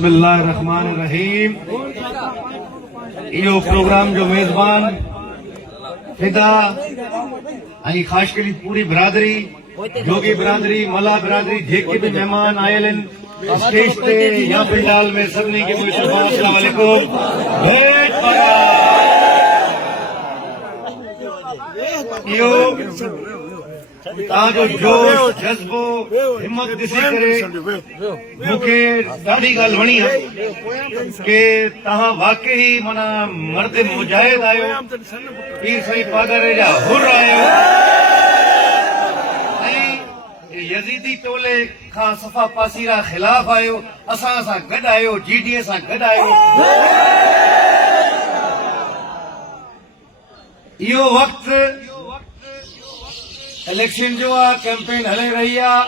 बिस्मिल्लाहिर्रहमानिर्रहीम। यो प्रोग्राम जो मेजबान फिदा ऐं ख़ास करे पूरी बिरादरी, जोगी बिरादरी, मला बिरादरी, जेके भी मेहमान आयल आहिनि स्टेज ते या पंडाल में, सभिनी खे मुंहिंजो अस्सलाम वालेकुम। भेट इहो तव्हांजो जोश, जज़्बो, हिम्मत ॾिसी करे मूंखे ॾाढी ॻाल्हि वणी आहे कि तव्हां वाकई माना मर्द मुजाहिद आहियो, पीर साईं पागरे जा हुर आहियो ऐं यज़ीदी टोले खां सफ़ा पासीरा ख़िलाफ़ आहियो, असां सां गॾु आहियो, जीडीए सां गॾु आहियो। इहो वक़्तु इलेक्शन जो आहे, कैंपेन हले रही आहे।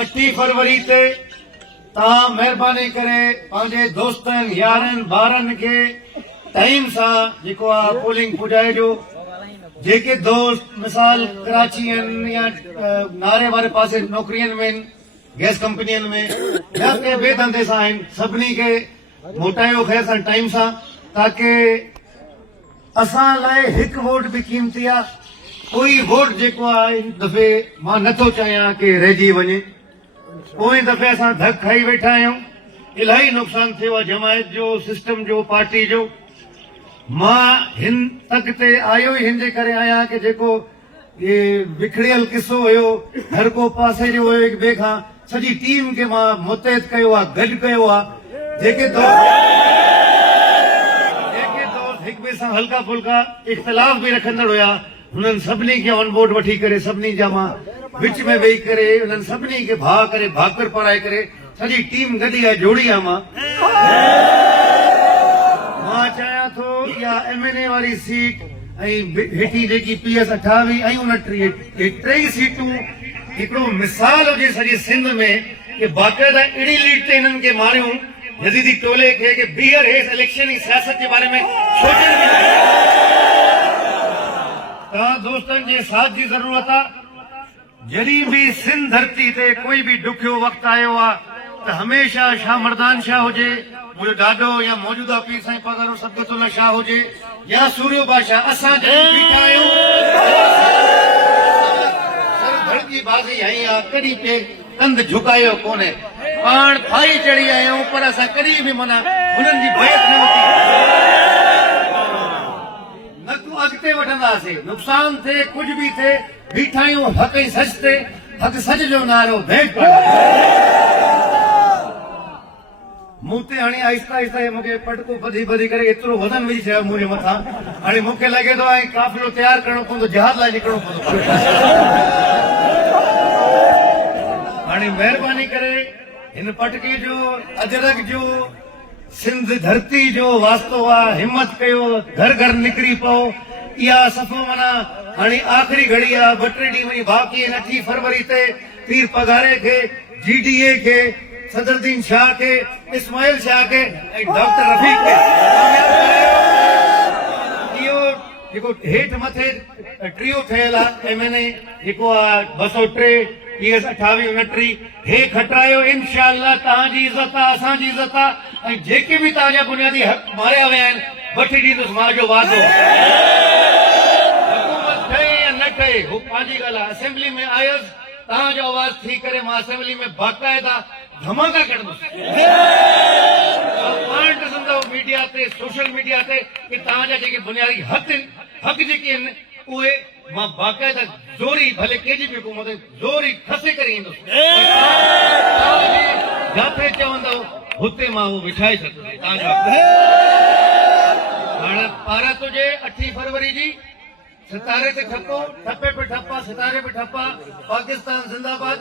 8 फरवरी ते तव्हां महिरबानी करे पंहिंजे दोस्तनि, यारनि, ॿारनि खे टाइम सां जेको आहे पोलिंग पुॼाइजो। जेके दोस्त मिसाल कराची आहिनि या नारे वारे पासे नौकरियुनि में आहिनि, गैस कंपनियुनि में या के ॿिए धंधे सां आहिनि, सभिनी खे मोटायो ख़ैर सां टाइम सां, ताकी असां लाइ हिकु वोट बि क़ीमती आहे। कोई वोट जेको आहे इन दफ़े मां नथो चाहियां कि रहिजी वञे। पोएं दफ़े असां धक खाई वेठा आहियूं, इलाही नुक़सानु थियो आहे जमायत जो, सिस्टम जो, पार्टी जो। मां हिन तक ते आयो ई हिन जे करे आहियां कि जेको ये विखड़ियल किस्सो हुयो, हर को पासे जो हुयो, हिक ॿिए खां सॼी टीम खे मां मुतहद कयो आहे, गॾु कयो आहे। जेके दोस्त हिक ॿिए सां हल्का फुल्का इख़्तिलाफ़ बि रखंदड़ हुया, हुननि सभिनी खे ऑन बोर्ड वठी करे, सभिनी जा मां विच में वेही करे हुननि सभिनी खे भाउ करे, भाकर पढ़ाए करे सॼी टीम गॾी आहे, जोड़ी आहे। मां चाहियां थो इहा MNA वारी सीट ऐं हेठी जेकी PS 28 ऐं 29, 3 सीटूं हिकिड़ो मिसाल हुजे सॼे सिंध में कि बाक़ाइदा अहिड़ी लीड ते हिननि खे मारियूं यज़ीदी टोले खे कि ॿीहर हेठि इलेक्शन जी सियासत जे बारे में सोचनि। तव्हां दोस्तनि जे साथ जी ज़रूरत आहे। जॾहिं बि सिंध धरती ते कोई बि ॾुखियो वक़्तु आयो आहे त हमेशह शाह मर्दान शाह हुजे, मुंहिंजो ॾाॾो, या मौजूदा पीर साईं पागरो सदक़तुल्लाह शाह हुजे, या सूर्यो बादशाह, असां जॾहिं बीठा आहियूं सर धड़ जी बाज़ी हई आहे, कॾहिं पे कंध झुकायो कोन्हे, पाण फाई चढ़ी आहियूं, पर असां कॾहिं बि माना हुननि जी बैत न वरिती, अॻिते वधंदासीं। नुक़सान थिए, कुझु बि थिए, बीठा आहियूं हक़ ऐं सच ते, हक़ सच जो नारो भेट मूं ते। हाणे आहिस्ता आहिस्ता मूंखे पटको ॿधी ॿधी करे एतिरो वज़न विझी छॾियो मुंहिंजे मथां। हाणे मूंखे लॻे थो ऐं काफ़िलो तयारु करणो पवंदो, जहाद लाइ निकिरणो पवंदो। हाणे महिरबानी करे हिन पटके जो, अजरक जो, सिंध धरती जो वास्तो आहे, हिम्मत कयो, घर घर निकिरी पओ। इहा सफ़ो माना हाणे आख़िरी घड़ी आहे, 2-3 ॾींहं वञी बाक़ी आहिनि। 8 फरवरी ते पीर पगारे खे, GDA खे, सदरुद्दीन शाह खे, इस्माइल शाह खे ऐं डॉक्टर रफ़ीक खे इहो जेको हेठि मथे ट्रियो ठहियल आहे MNA जेको आहे 203, PS 28, 29 हे खटायो। इंशाअल्लाह तव्हांजी इज़त आहे, असांजी इज़त आहे, ऐं जेके बि तव्हांजा बुनियादी हक़ मारिया विया आहिनि वठी ॾींदुसि मां जो वादो। हुकूमत ठहे या न ठहे, हू पंहिंजी ॻाल्हि आहे। असेंबली में आयुसि, तव्हांजो आवाज़ थी करे मां असेंबली में बाक़ाइदा धमाका कढंदुसि। पाण ॾिसंदव मीडिया ते, सोशल मीडिया ते कि तव्हांजा जेके बुनियादी हक़ जेके आहिनि उहे मां बाक़ाइदा ज़ोरी, भले KGP हुकूमत ज़ोरी खसे करे ईंदुसि। जिथे चवंदव हुते मां उहो विछाए छॾंदुसि। हाणे पारत हुजे 8 फरवरी जी, सितारे ते ठपो, ठपे पे ठपा, सितारे पे ठपा, पाकिस्तान जिंदाबाद।